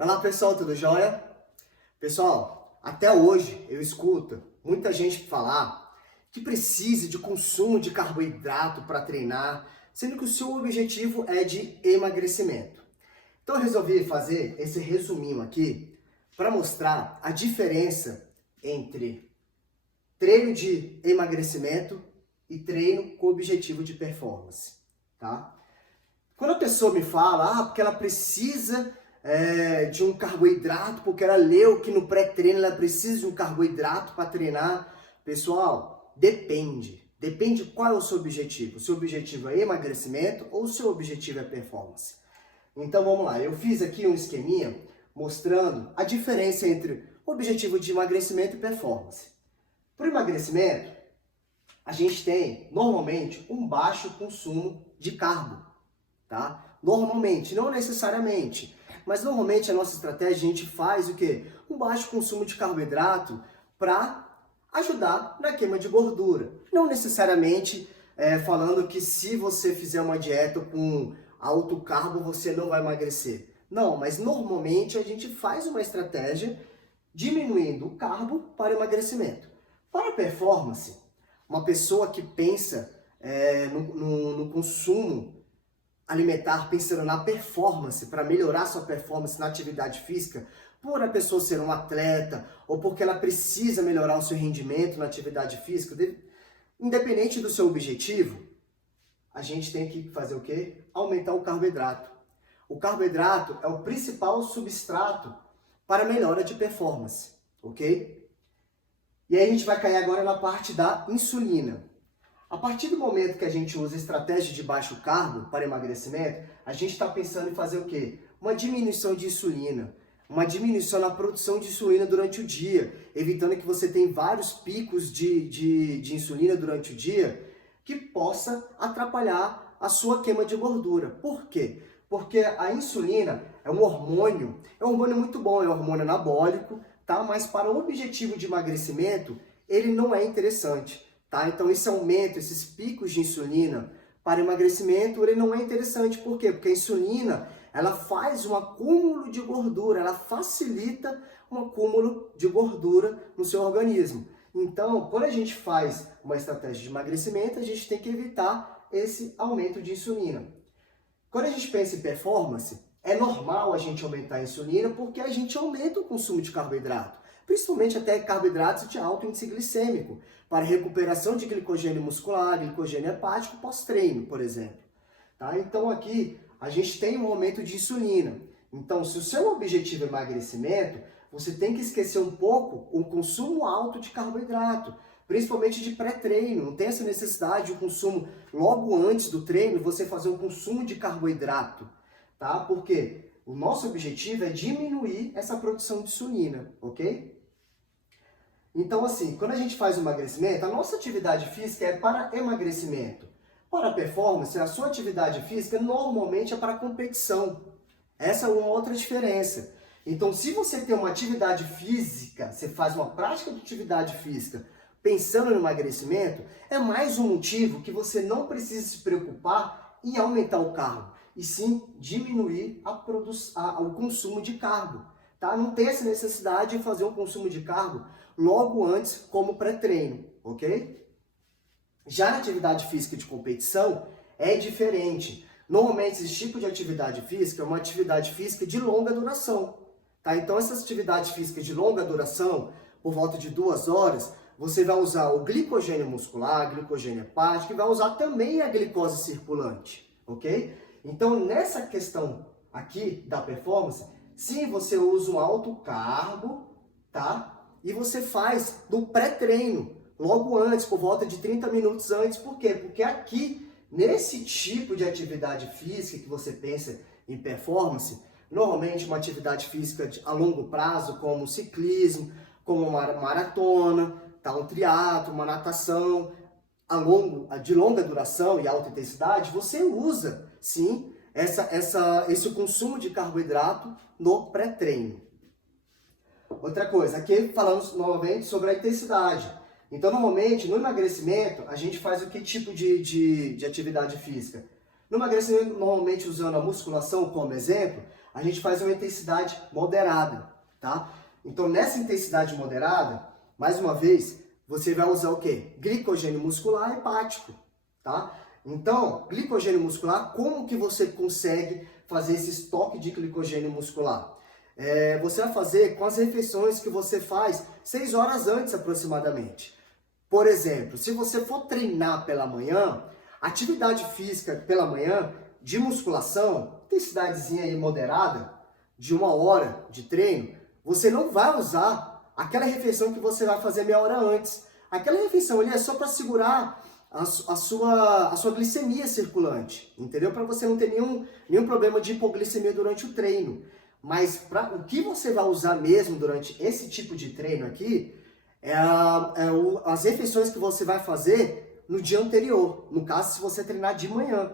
Olá pessoal, tudo jóia? Pessoal, até hoje eu escuto muita gente falar que precisa de consumo de carboidrato para treinar, sendo que o seu objetivo é de emagrecimento. Então eu resolvi fazer esse resuminho aqui para mostrar a diferença entre treino de emagrecimento e treino com objetivo de performance, tá? Quando a pessoa me fala, porque ela precisa de um carboidrato, porque ela leu que no pré-treino ela precisa de um carboidrato para treinar. Pessoal, depende. Depende qual é o seu objetivo. O seu objetivo é emagrecimento ou o seu objetivo é performance? Então vamos lá, eu fiz aqui um esqueminha mostrando a diferença entre o objetivo de emagrecimento e performance. Para o emagrecimento, a gente tem normalmente um baixo consumo de carbo, tá? Normalmente, não necessariamente, mas normalmente a nossa estratégia a gente faz o quê? Um baixo consumo de carboidrato para ajudar na queima de gordura. Não necessariamente falando que se você fizer uma dieta com alto carbo você não vai emagrecer. Não, mas normalmente a gente faz uma estratégia diminuindo o carbo para emagrecimento. Para performance, uma pessoa que pensa no consumo alimentar pensando na performance, para melhorar sua performance na atividade física, por a pessoa ser um atleta ou porque ela precisa melhorar o seu rendimento na atividade física, independente do seu objetivo, a gente tem que fazer o quê? Aumentar o carboidrato. O carboidrato é o principal substrato para a melhora de performance, ok? E aí a gente vai cair agora na parte da insulina. A partir do momento que a gente usa estratégia de baixo carbo para emagrecimento, a gente está pensando em fazer o quê? Uma diminuição de insulina, uma diminuição na produção de insulina durante o dia, evitando que você tenha vários picos de insulina durante o dia, que possa atrapalhar a sua queima de gordura. Por quê? Porque a insulina é um hormônio muito bom, é um hormônio anabólico, tá? Mas para o objetivo de emagrecimento, ele não é interessante. Tá? Então esse aumento, esses picos de insulina para emagrecimento, ele não é interessante. Por quê? Porque a insulina, ela faz um acúmulo de gordura, ela facilita um acúmulo de gordura no seu organismo. Então, quando a gente faz uma estratégia de emagrecimento, a gente tem que evitar esse aumento de insulina. Quando a gente pensa em performance, é normal a gente aumentar a insulina porque a gente aumenta o consumo de carboidrato, principalmente até carboidratos de alto índice glicêmico, para recuperação de glicogênio muscular, glicogênio hepático pós-treino, por exemplo. Tá? Então aqui a gente tem um aumento de insulina. Então, se o seu objetivo é emagrecimento, você tem que esquecer um pouco o consumo alto de carboidrato, principalmente de pré-treino. Não tem essa necessidade de um consumo logo antes do treino, você fazer um consumo de carboidrato, tá? Porque o nosso objetivo é diminuir essa produção de insulina, ok? Então, assim, quando a gente faz o emagrecimento, a nossa atividade física é para emagrecimento. Para performance, a sua atividade física normalmente é para competição. Essa é uma outra diferença. Então, se você tem uma atividade física, você faz uma prática de atividade física pensando no emagrecimento, é mais um motivo que você não precisa se preocupar em aumentar o carbo, e sim diminuir o consumo de carbo. Tá? Não tem essa necessidade de fazer um consumo de carbo logo antes como pré-treino, ok? Já na atividade física de competição é diferente. Normalmente esse tipo de atividade física é uma atividade física de longa duração. Tá? Então essas atividades físicas de longa duração, por volta de 2 horas, você vai usar o glicogênio muscular, glicogênio hepático e vai usar também a glicose circulante, ok? Então nessa questão aqui da performance, sim, você usa um alto carbo, tá? E você faz no pré-treino, logo antes, por volta de 30 minutos antes. Por quê? Porque aqui, nesse tipo de atividade física que você pensa em performance, normalmente uma atividade física a longo prazo, como ciclismo, como uma maratona, tá? Um triatlo, uma natação, de longa duração e alta intensidade, você usa, sim, esse consumo de carboidrato no pré-treino. Outra coisa, aqui falamos novamente sobre a intensidade. Então, normalmente, no emagrecimento, a gente faz o que tipo de atividade física? No emagrecimento, normalmente usando a musculação como exemplo, a gente faz uma intensidade moderada, tá? Então, nessa intensidade moderada, mais uma vez, você vai usar o quê? Glicogênio muscular hepático, tá? Então, glicogênio muscular, como que você consegue fazer esse estoque de glicogênio muscular? Você vai fazer com as refeições que você faz 6 horas antes aproximadamente. Por exemplo, se você for treinar pela manhã, atividade física pela manhã de musculação, intensidadezinha aí moderada, de 1 hora de treino, você não vai usar aquela refeição que você vai fazer meia hora antes. Aquela refeição ali é só para segurar a sua glicemia circulante, entendeu? Para você não ter nenhum problema de hipoglicemia durante o treino. Mas o que você vai usar mesmo durante esse tipo de treino aqui as refeições que você vai fazer no dia anterior. No caso, se você treinar de manhã.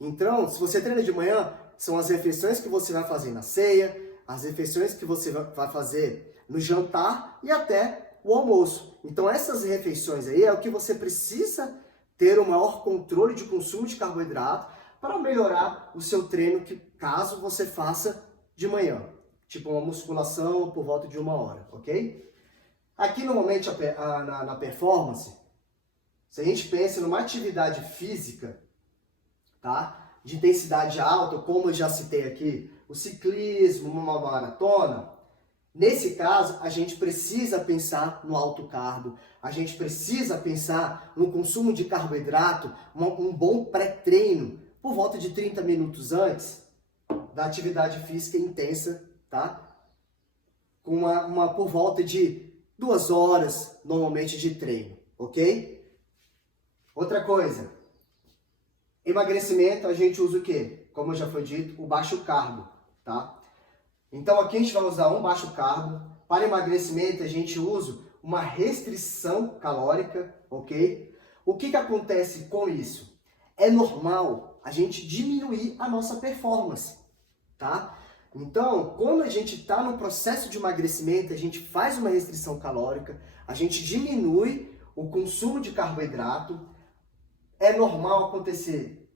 Então, se você treina de manhã, são as refeições que você vai fazer na ceia, as refeições que você vai fazer no jantar e até o almoço. Então, essas refeições aí é o que você precisa ter o maior controle de consumo de carboidrato para melhorar o seu treino, que caso você faça de manhã, tipo uma musculação por volta de 1 hora, ok? Aqui normalmente na performance, se a gente pensa numa atividade física, tá? De intensidade alta, como eu já citei aqui, o ciclismo, uma maratona, nesse caso a gente precisa pensar no alto carbo, a gente precisa pensar no consumo de carboidrato, um bom pré-treino, por volta de 30 minutos antes da atividade física intensa, tá? Com por volta de 2 horas, normalmente, de treino, ok? Outra coisa, emagrecimento, a gente usa o quê? Como já foi dito, o baixo carbo, tá? Então, aqui a gente vai usar um baixo carbo. Para emagrecimento, a gente usa uma restrição calórica, ok? O que acontece com isso? É normal a gente diminuir a nossa performance, tá? Então, quando a gente está no processo de emagrecimento, a gente faz uma restrição calórica, a gente diminui o consumo de carboidrato, é normal acontecer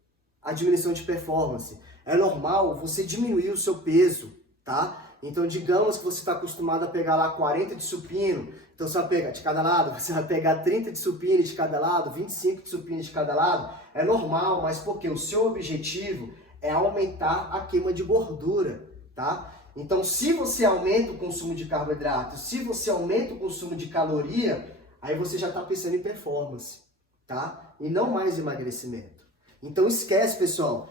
a diminuição de performance, é normal você diminuir o seu peso, tá? Então, digamos que você está acostumado a pegar lá 40 de supino, então você vai pegar de cada lado, você vai pegar 30 de supino de cada lado, 25 de supino de cada lado, é normal, mas porque o seu objetivo é aumentar a queima de gordura, tá? Então, se você aumenta o consumo de carboidrato, se você aumenta o consumo de caloria, aí você já está pensando em performance, tá? E não mais emagrecimento. Então, esquece, pessoal,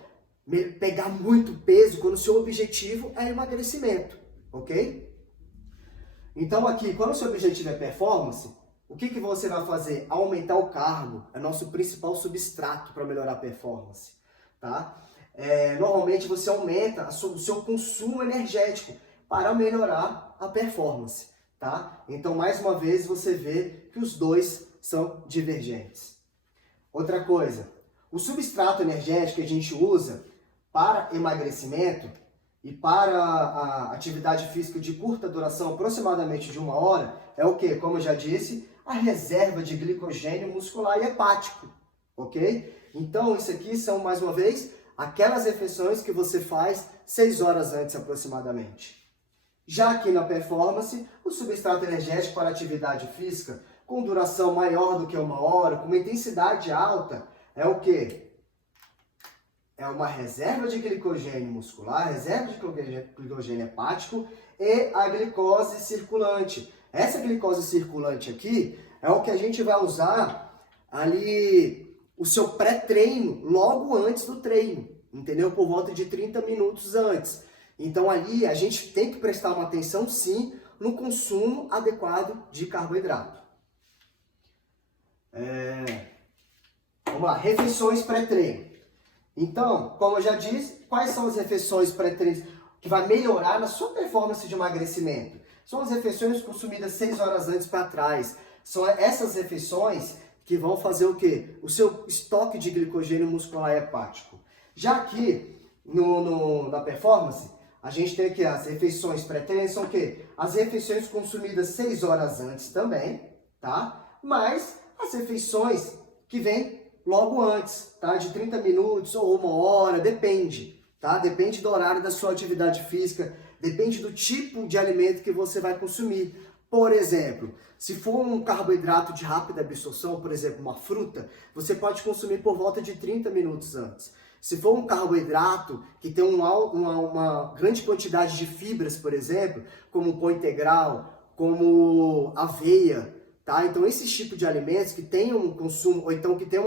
pegar muito peso quando o seu objetivo é emagrecimento, ok? Então, aqui, quando o seu objetivo é performance, o que você vai fazer? Aumentar o carbo, é nosso principal substrato para melhorar a performance, tá? Normalmente você aumenta o seu consumo energético para melhorar a performance, tá? Então, mais uma vez, você vê que os dois são divergentes. Outra coisa, o substrato energético que a gente usa para emagrecimento e para a atividade física de curta duração, aproximadamente de 1 hora, é o que? Como eu já disse, a reserva de glicogênio muscular e hepático, ok? Então, isso aqui são, mais uma vez, aquelas refeições que você faz 6 horas antes aproximadamente. Já aqui na performance, o substrato energético para atividade física, com duração maior do que 1 hora, com uma intensidade alta, é o quê? É uma reserva de glicogênio muscular, reserva de glicogênio hepático e a glicose circulante. Essa glicose circulante aqui é o que a gente vai usar ali, o seu pré-treino, logo antes do treino, entendeu? Por volta de 30 minutos antes. Então ali a gente tem que prestar uma atenção sim no consumo adequado de carboidrato. Vamos lá, refeições pré-treino. Então, como eu já disse, quais são as refeições pré-treino que vai melhorar na sua performance de emagrecimento? São as refeições consumidas 6 horas antes para trás. São essas refeições que vão fazer o quê? O seu estoque de glicogênio muscular hepático. Já aqui na performance, a gente tem aqui as refeições pré-treino, são o quê? As refeições consumidas 6 horas antes também, tá? Mas as refeições que vêm logo antes, tá? De 30 minutos ou 1 hora, depende, tá? Depende do horário da sua atividade física, depende do tipo de alimento que você vai consumir. Por exemplo, se for um carboidrato de rápida absorção, por exemplo, uma fruta, você pode consumir por volta de 30 minutos antes. Se for um carboidrato que tem uma grande quantidade de fibras, por exemplo, como pão integral, como aveia, tá? Então, esses tipos de alimentos que tem um consumo, ou então que tem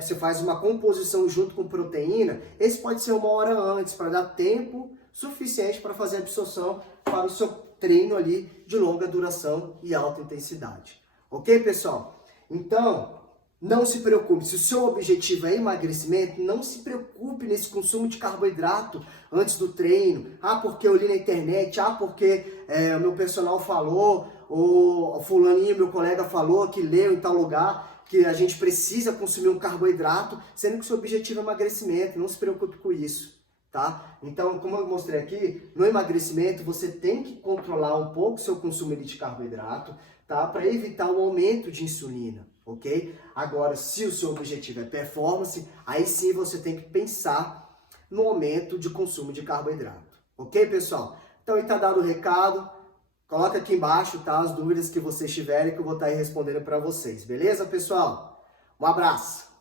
você faz uma composição junto com proteína, esse pode ser 1 hora antes, para dar tempo suficiente para fazer a absorção para o seu treino ali de longa duração e alta intensidade. Ok, pessoal? Então, não se preocupe. Se o seu objetivo é emagrecimento, não se preocupe nesse consumo de carboidrato antes do treino. Ah, porque eu li na internet. Ah, porque o meu personal falou. Ou fulaninho, meu colega falou que leu em tal lugar que a gente precisa consumir um carboidrato, sendo que o seu objetivo é emagrecimento. Não se preocupe com isso. Tá? Então, como eu mostrei aqui, no emagrecimento você tem que controlar um pouco o seu consumo de carboidrato, tá? Para evitar o aumento de insulina, ok? Agora, se o seu objetivo é performance, aí sim você tem que pensar no aumento de consumo de carboidrato, ok, pessoal? Então, aí tá dado o recado. Coloca aqui embaixo, tá? As dúvidas que vocês tiverem que eu vou estar aí respondendo para vocês, beleza, pessoal? Um abraço!